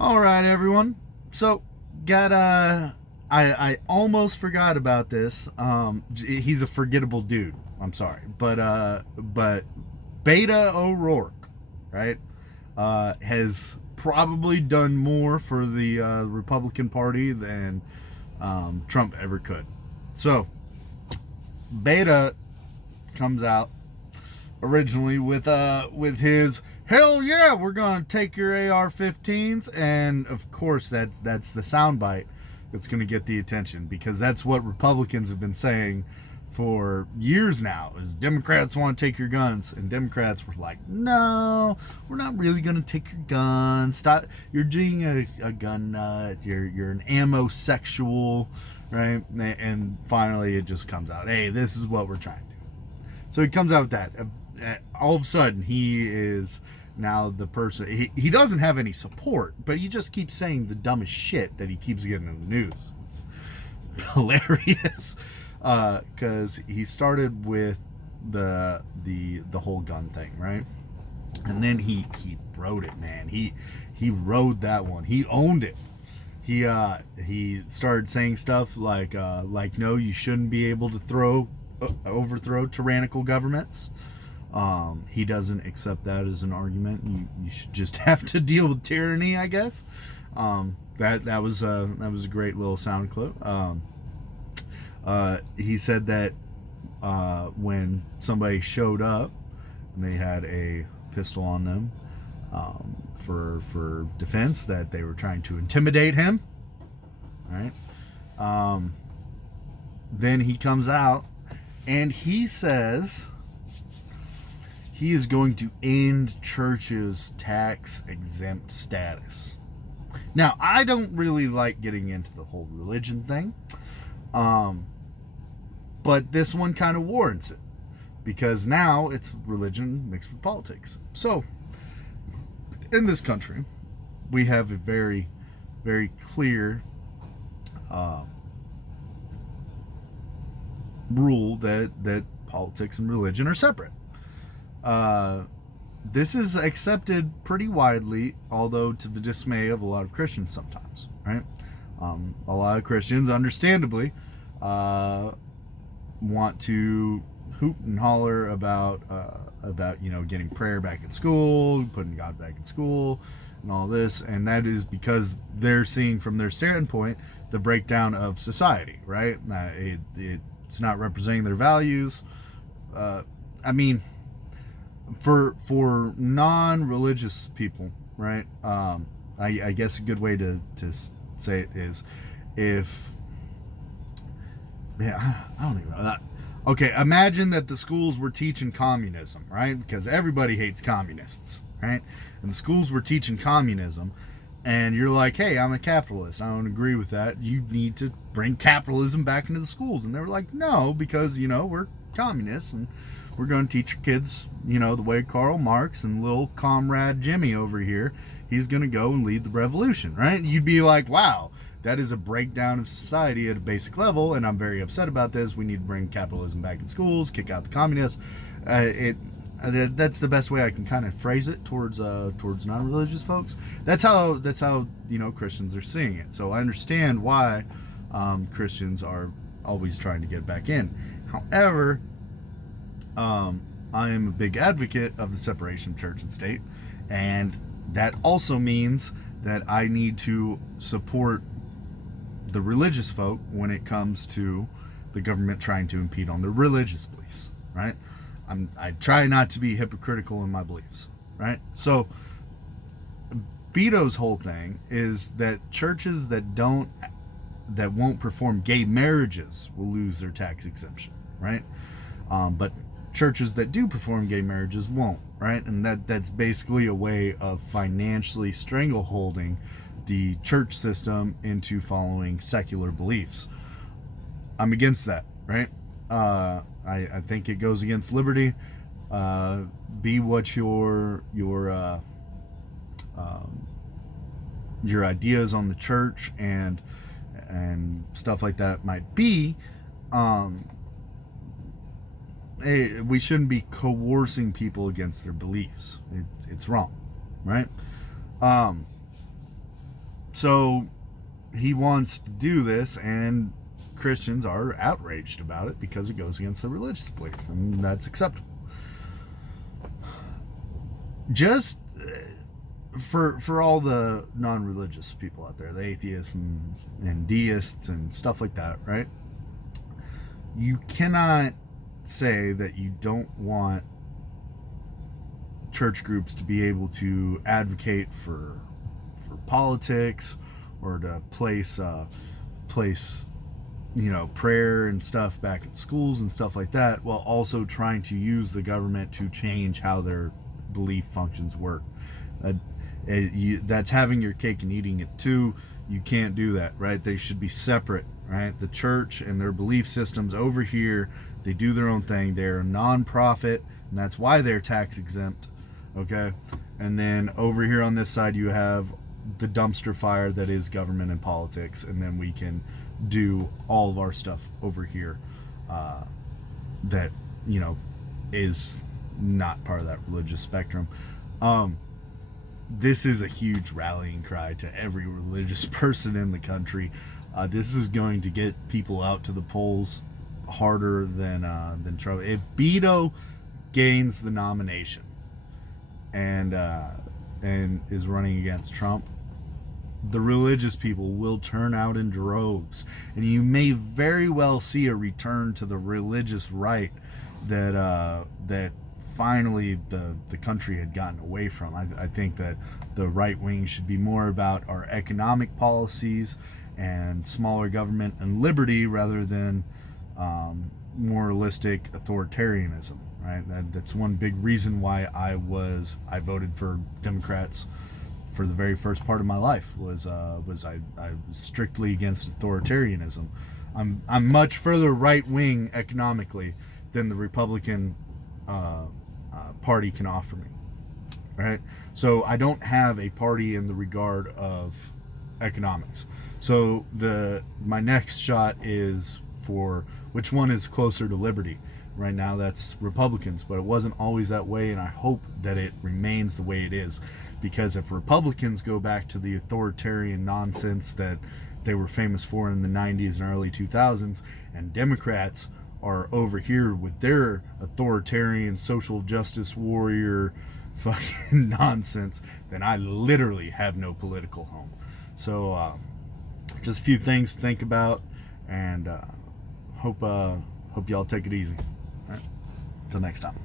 All right, everyone. So, got I almost forgot about this. He's a forgettable dude. I'm sorry, but Beta O'Rourke, right? Has probably done more for the Republican Party than Trump ever could. So, Beta comes out originally with his hell yeah, we're gonna take your AR-15s, and of course that's the soundbite that's gonna get the attention, because that's what Republicans have been saying for years now, is Democrats want to take your guns, and Democrats were like, no, we're not really gonna take your guns. Stop, you're being a gun nut, you're an ammo sexual, right? And finally it just comes out, hey, this is what we're trying to do. So he comes out with that. All of a sudden, he is now the person. He doesn't have any support, but he just keeps saying the dumbest shit that he keeps getting in the news. It's hilarious, because he started with the whole gun thing, right? And then he rode it, man. He rode that one. He owned it. He started saying stuff like no, you shouldn't be able to overthrow tyrannical governments. He doesn't accept that as an argument. You should just have to deal with tyranny, I guess. That was a great little sound clip. He said that when somebody showed up and they had a pistol on them for defense, that they were trying to intimidate him. Right? Then he comes out and he says he is going to end churches' tax exempt status. Now, I don't really like getting into the whole religion thing, but this one kind of warrants it, because now it's religion mixed with politics. So, in this country, we have a very, very clear rule that politics and religion are separate. This is accepted pretty widely, although to the dismay of a lot of Christians sometimes, right? A lot of Christians, understandably, want to hoot and holler about getting prayer back in school, putting God back in school, and all this, and that is because they're seeing from their standpoint the breakdown of society, right? It's not representing their values. I mean, for non-religious people, right? I guess a good way to say it is, if, yeah, I don't even know that. Okay, imagine that the schools were teaching communism, right? Because everybody hates communists, right? And the schools were teaching communism, and you're like, hey, I'm a capitalist, I don't agree with that, you need to bring capitalism back into the schools. And they were like, no, because we're communists, and we're going to teach your kids, the way Karl Marx, and little comrade Jimmy over here, he's going to go and lead the revolution, right? You'd be like, wow, that is a breakdown of society at a basic level, and I'm very upset about this. We need to bring capitalism back in schools, kick out the communists. That's the best way I can kind of phrase it towards non-religious folks. That's how Christians are seeing it. So I understand why Christians are always trying to get back in. However, I am a big advocate of the separation of church and state, and that also means that I need to support the religious folk when it comes to the government trying to impede on their religious beliefs, right? I try not to be hypocritical in my beliefs, right? So Beto's whole thing is that churches that won't perform gay marriages will lose their tax exemption, right? But churches that do perform gay marriages won't, right? And that's basically a way of financially strangleholding the church system into following secular beliefs. I'm against that, right? I think it goes against liberty. Be what your ideas on the church and stuff like that might be. We shouldn't be coercing people against their beliefs. It's wrong, right? So he wants to do this, and Christians are outraged about it because it goes against their religious belief, and that's acceptable. Just for all the non-religious people out there, the atheists and deists and stuff like that, right? You cannot say that you don't want church groups to be able to advocate for politics, or to place prayer and stuff back in schools and stuff like that, while also trying to use the government to change how their belief functions work. That's having your cake and eating it too. You can't do that, right? They should be separate, right? The church and their belief systems over here, they do their own thing. They're a non-profit, and that's why they're tax exempt, okay? And then over here on this side, you have the dumpster fire that is government and politics, and then we can do all of our stuff over here that, is not part of that religious spectrum. This is a huge rallying cry to every religious person in the country. This is going to get people out to the polls harder than Trump. If Beto gains the nomination and is running against Trump, the religious people will turn out in droves, and you may very well see a return to the religious right that finally the country had gotten away from. I think that the right wing should be more about our economic policies and smaller government and liberty, rather than moralistic authoritarianism, right? That's one big reason why I voted for Democrats for the very first part of my life. Was I was strictly against authoritarianism. I'm much further right wing economically than the Republican party can offer me, right? So I don't have a party in the regard of economics. So my next shot is for which one is closer to liberty. Right now that's Republicans, but it wasn't always that way, and I hope that it remains the way it is, because if Republicans go back to the authoritarian nonsense that they were famous for in the 90s and early 2000s, and Democrats are over here with their authoritarian social justice warrior fucking nonsense, then I literally have no political home. So just a few things to think about, and hope y'all take it easy. All right. Till next time.